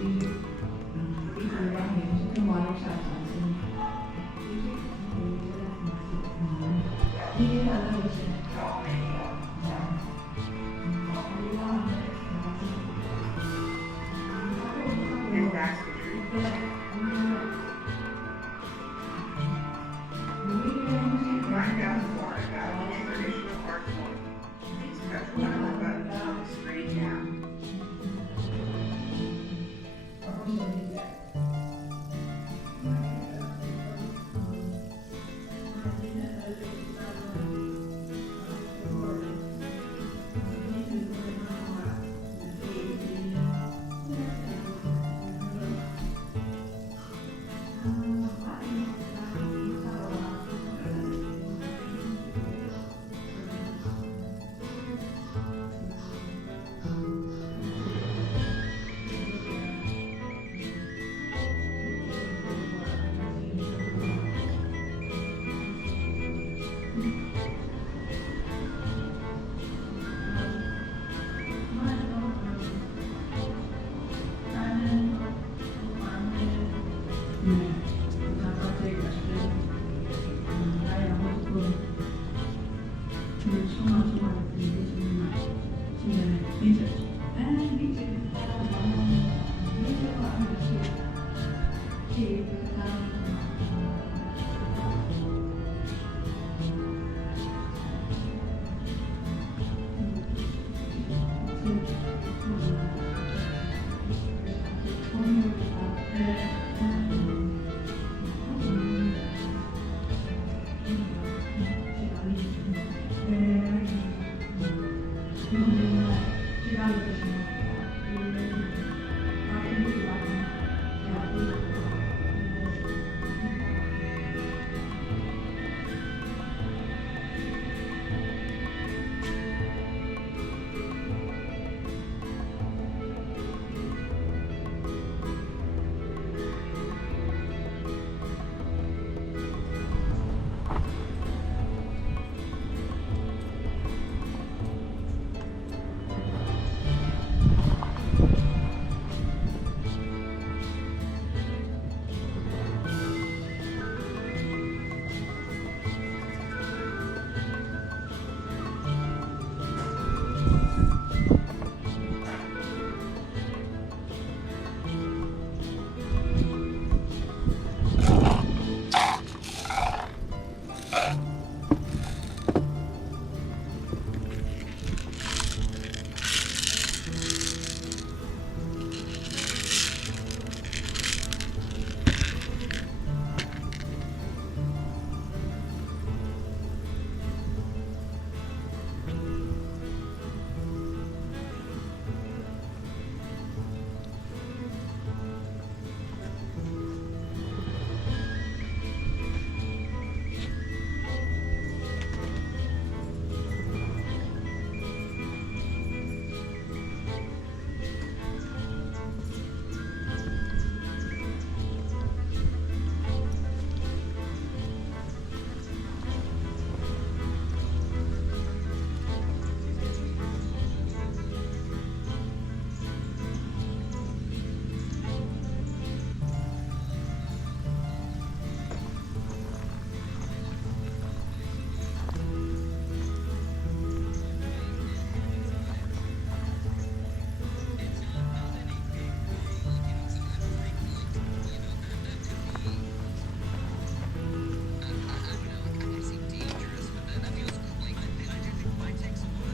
And basketry. Find out more about these traditional art forms. Please press one of the buttons on the screen now.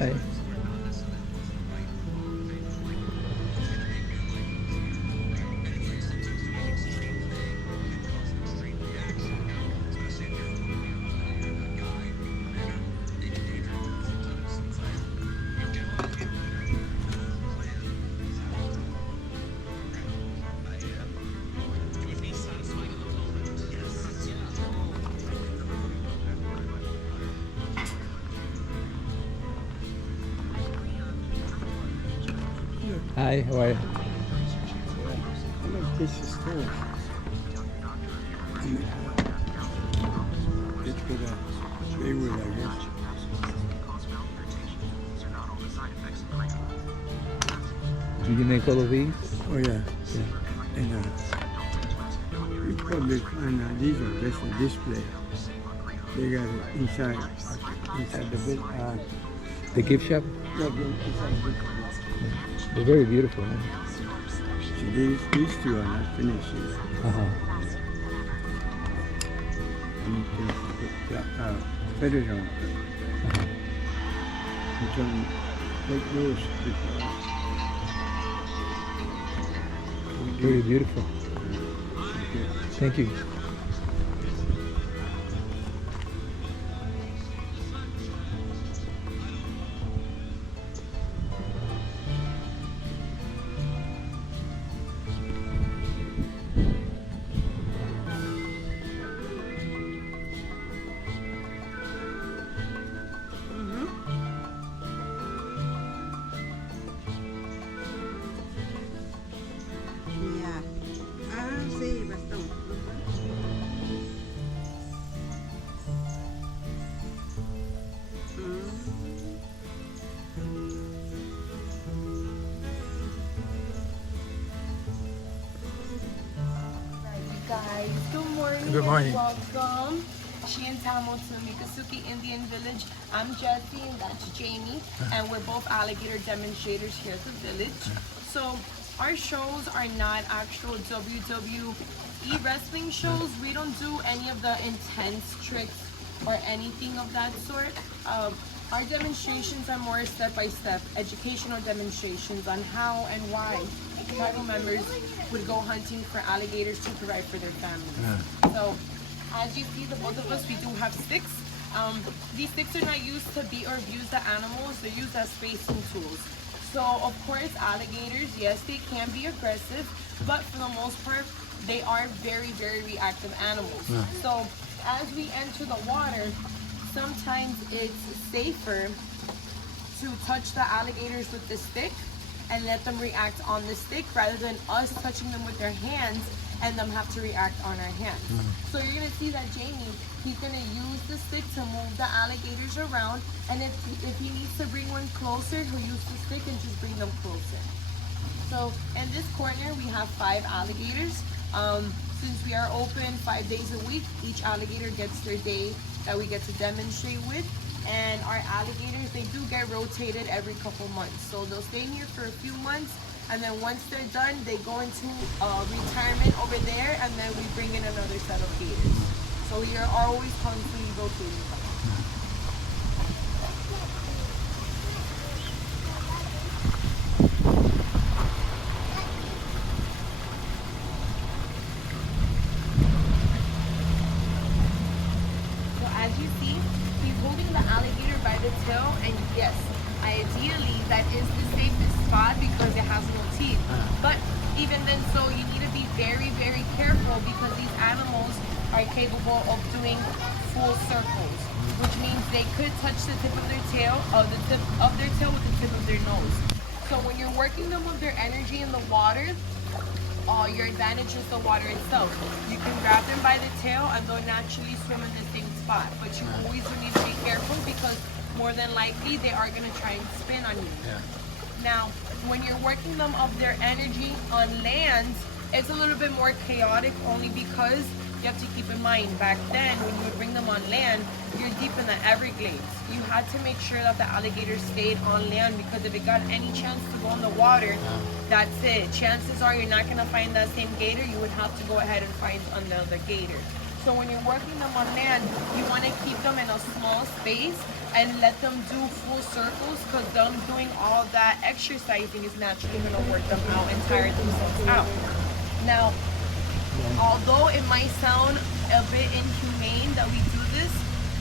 Hi. Hi, how are you? I like this store. It's gonna stay with, I guess. Did you make all of these? Oh yeah. Yeah. And you probably find out these are just a display. They got it inside the bit. The gift shop? Yeah, inside the bit. They're very beautiful. Man. See, these two are not finished yet. Uh-huh. I need to put feathers on. Uh-huh. I'm trying to take those before. Very beautiful. Okay. Thank you. Yeah. Ah, sí, bastón. Guys, good morning. Good morning. Welcome. She and Tamo to Miccosukee Indian Village. I'm Jessie and that's Jamie, and we're both alligator demonstrators here at the village. So our shows are not actual WWE wrestling shows. We don't do any of the intense tricks or anything of that sort. Our demonstrations are more step-by-step educational demonstrations on how and why tribal members would go hunting for alligators to provide for their families. So as you see, the both of us, we do have sticks. These sticks are not used to beat or abuse the animals. They're used as spacing tools. So of course, alligators, yes, they can be aggressive, but for the most part, they are very, very reactive animals. So as we enter the water, sometimes it's safer to touch the alligators with the stick and let them react on the stick rather than us touching them with their hands and them have to react on our hands. So you're gonna see that Jamie, he's gonna use the stick to move the alligators around, and if he needs to bring one closer, he'll use the stick and just bring them closer. So in this corner, we have 5 alligators. Since we are open 5 days a week, each alligator gets their day that we get to demonstrate with. And our alligators, they do get rotated every couple months. So they'll stay here for a few months, and then once they're done, they go into retirement over there, and then we bring in another set of gators. So we are always constantly rotating them. So as you see, he's holding the alligator by the tail, and yes, ideally that is the safest spot because it has no teeth. But even then, so you need to be very, very careful because these animals are capable of doing full circles, which means they could touch the tip of their tail, the tip of their tail with the tip of their nose. So when you're working them with their energy in the water, your advantage is the water itself. You can grab them by the tail and they'll naturally swim in the same spot. But you always need to be careful because more than likely they are going to try and spin on you. Now, when you're working them of their energy on land, it's a little bit more chaotic only because you have to keep in mind, back then when you would bring them on land, you're deep in the Everglades. You had to make sure that the alligator stayed on land because if it got any chance to go in the water, that's it. Chances are you're not going to find that same gator. You would have to go ahead and find another gator. So when you're working them on land, you want to keep them in a small space and let them do full circles because them doing all that exercising is naturally going to work them out and tire themselves out. Now, although it might sound a bit inhumane that we do this,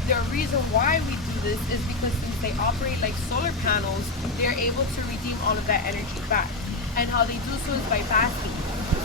the reason why we do this is because since they operate like solar panels, they're able to redeem all of that energy back. And how they do so is by basking.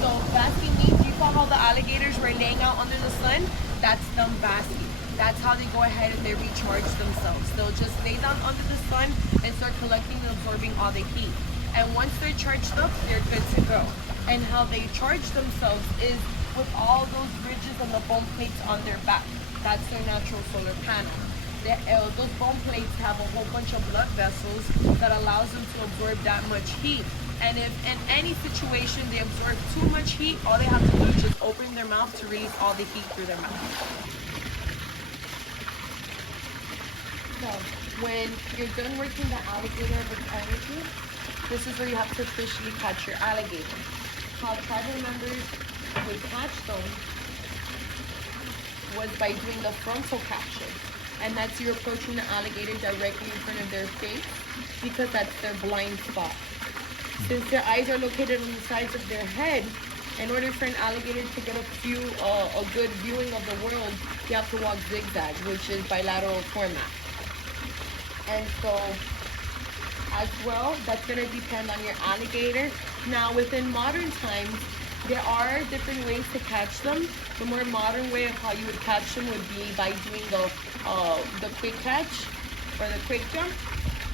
So basking means, you saw how the alligators were laying out under the sun? That's them basking. That's how they go ahead and they recharge themselves. They'll just lay down under the sun and start collecting and absorbing all the heat. And once they're charged up, they're good to go. And how they charge themselves is with all those ridges and the bone plates on their back. That's their natural solar panel. Those bone plates have a whole bunch of blood vessels that allows them to absorb that much heat. And if in any situation they absorb too much heat, all they have to do is just open their mouth to release all the heat through their mouth. So when you're done working the alligator of its energy, this is where you have to officially catch your alligator. How tribal members would catch them was by doing the frontal capture. And that's you approaching the alligator directly in front of their face because that's their blind spot. Since their eyes are located on the sides of their head, in order for an alligator to get a good viewing of the world, you have to walk zigzag, which is bilateral format. And so, as well, that's going to depend on your alligator. Now, within modern times, there are different ways to catch them. The more modern way of how you would catch them would be by doing the quick catch or the quick jump.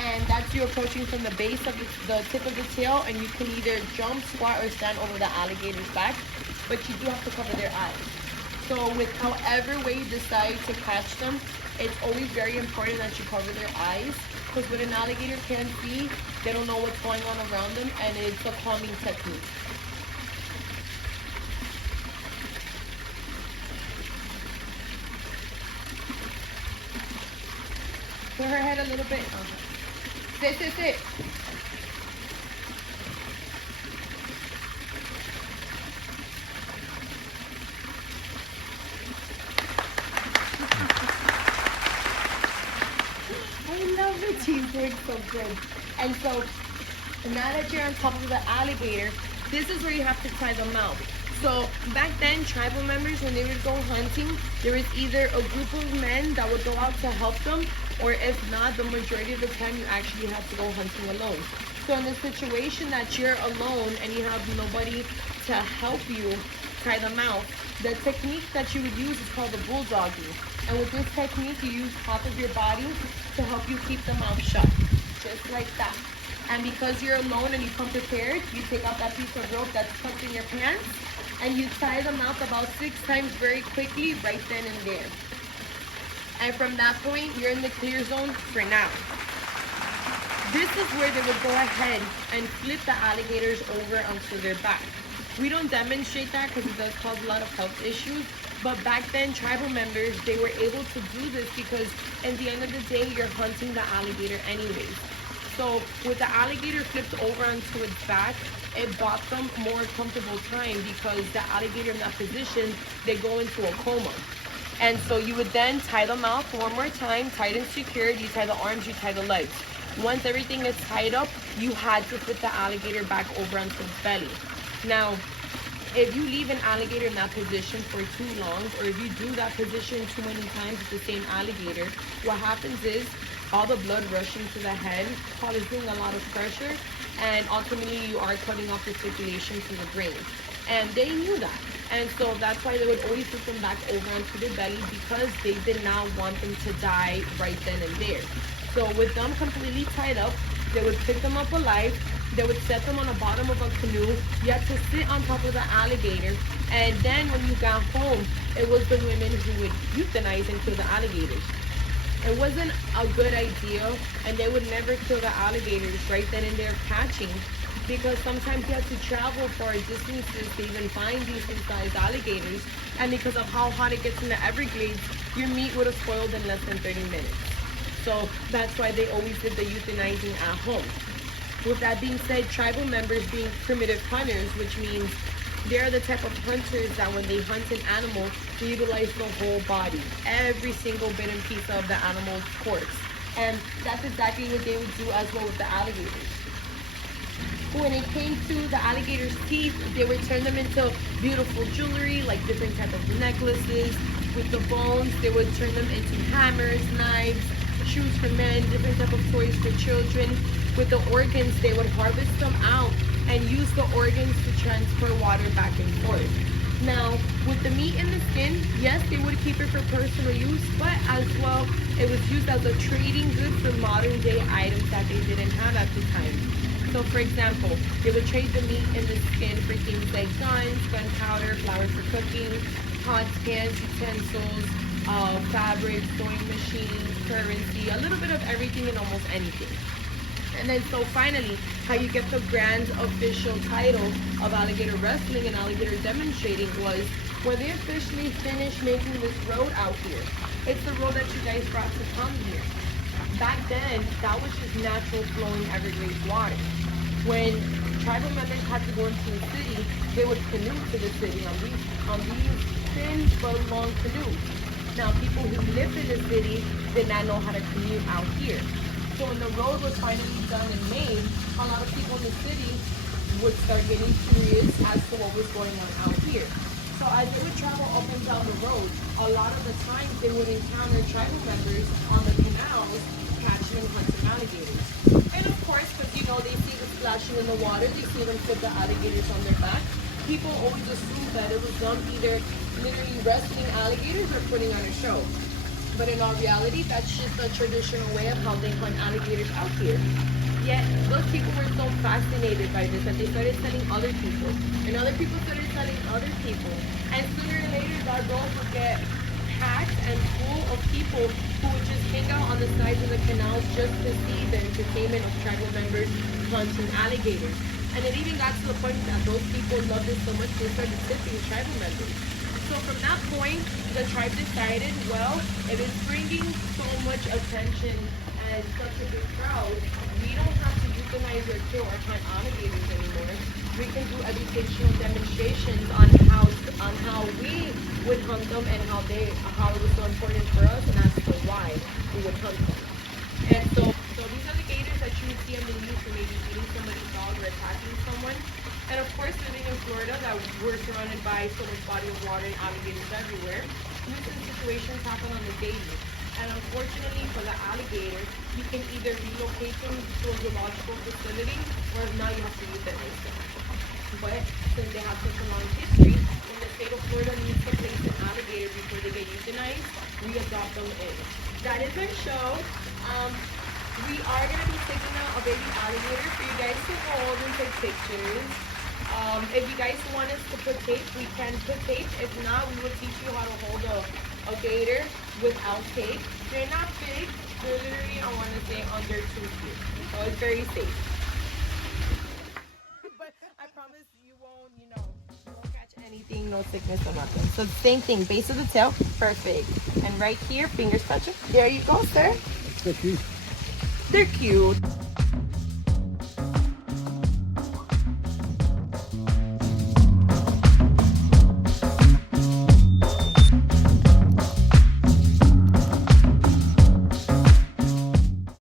And that's you approaching from the base of the tip of the tail, and you can either jump, squat, or stand over the alligator's back, but you do have to cover their eyes. So with however way you decide to catch them, it's always very important that you cover their eyes, because what an alligator can see, they don't know what's going on around them, and it's a calming technique. Put her head a little bit. Sit, sit, sit. I love it. She's doing so good. And so, now that you're on top of the alligator, this is where you have to tie them out. So back then, tribal members, when they would go hunting, there was either a group of men that would go out to help them, or if not, the majority of the time you actually have to go hunting alone. So in the situation that you're alone and you have nobody to help you tie them out, the technique that you would use is called the bulldogging. And with this technique, you use half of your body to help you keep the mouth shut, just like that. And because you're alone and you come prepared, you take out that piece of rope that's tucked in your pants, and you tie the mouth about 6 times very quickly, right then and there. And from that point, you're in the clear zone for now. This is where they would go ahead and flip the alligators over onto their back. We don't demonstrate that because it does cause a lot of health issues. But back then, tribal members, they were able to do this because at the end of the day, you're hunting the alligator anyways. So with the alligator flipped over onto its back, it bought them more comfortable time because the alligator in that position, they go into a coma. And so you would then tie the mouth one more time, tight and secured. You tie the arms, you tie the legs. Once everything is tied up, you had to put the alligator back over onto its belly. Now, if you leave an alligator in that position for too long, or if you do that position too many times with the same alligator, what happens is all the blood rushing to the head, causing a lot of pressure, and ultimately you are cutting off the circulation to the brain. And they knew that. And so that's why they would always put them back over onto their belly, because they did not want them to die right then and there. So with them completely tied up, they would pick them up alive. They would set them on the bottom of a canoe. You had to sit on top of the alligator. And then when you got home, it was the women who would euthanize and kill the alligators. It wasn't a good idea, and they would never kill the alligators right then and there catching, because sometimes you have to travel far distances to even find decent-sized alligators, and because of how hot it gets in the Everglades, your meat would have spoiled in less than 30 minutes. So that's why they always did the euthanizing at home. With that being said, tribal members being primitive hunters, which means they're the type of hunters that when they hunt an animal, they utilize the whole body, every single bit and piece of the animal's corpse. And that's exactly what they would do as well with the alligators. When it came to the alligator's teeth, they would turn them into beautiful jewelry, like different type of necklaces. With the bones, they would turn them into hammers, knives, shoes for men, different type of toys for children. With the organs, they would harvest them out and use the organs to transfer water back and forth. Now, with the meat and the skin, yes, they would keep it for personal use, but as well, it was used as a trading good for modern day items that they didn't have at the time. So for example, they would trade the meat and the skin for things like guns, gunpowder, flour for cooking, pots, pans, utensils, fabric, sewing machines, currency, a little bit of everything and almost anything. And then so finally, how you get the grand official title of alligator wrestling and alligator demonstrating was when they officially finished making this road out here. It's the road that you guys brought to come here. Back then, that was just natural flowing Everglades water. When tribal members had to go into the city, they would canoe to the city on these thin but long canoes. Now, people who lived in the city did not know how to commute out here. So when the road was finally done and made, a lot of people in the city would start getting curious as to what was going on out here. So as they would travel up and down the road, a lot of the times they would encounter tribal members on the canals catching and hunting alligators. And of course, because you know they see them splashing in the water, they see them put the alligators on their back, people always assume that it was them either literally wrestling alligators or putting on a show. But in all reality, that's just a traditional way of how they hunt alligators out here. Yet, those people were so fascinated by this that they started telling other people. And other people started telling other people. And sooner or later, that road would get packed and full of people who would just hang out on the sides of the canals just to see the entertainment of tribal members hunting alligators. And it even got to the point that those people loved it so much they started tipping tribal members. So from that point, the tribe decided, well, if it's bringing so much attention and such a big crowd, we don't have to euthanize or kill or hunt alligators anymore. We can do educational demonstrations on how we would hunt them and how it was so important for us and as to why we would hunt them. And so these are the gators that you would see on the news for maybe eating somebody's dog or attacking someone. And of course, living in Florida, that we're surrounded by so much body of water and alligators everywhere, nuisance situations happen on the daily. And unfortunately for the alligator, you can either relocate them to a zoological facility, or if not, you have to euthanize them. But since they have such a long history, when the state of Florida needs to place an alligator before they get euthanized, we adopt them in. That is our show. We are going to be taking out a baby alligator for you guys to hold and take pictures. If you guys want us to put tape, we can put tape. If not, we will teach you how to hold a gator without tape. They're not big. They're literally, I want to say, under 2 feet. So it's very safe. But I promise you won't, you won't catch anything, no sickness or nothing. So the same thing, base of the tail, perfect. And right here, fingers touching. There you go, sir. So cute. They're cute.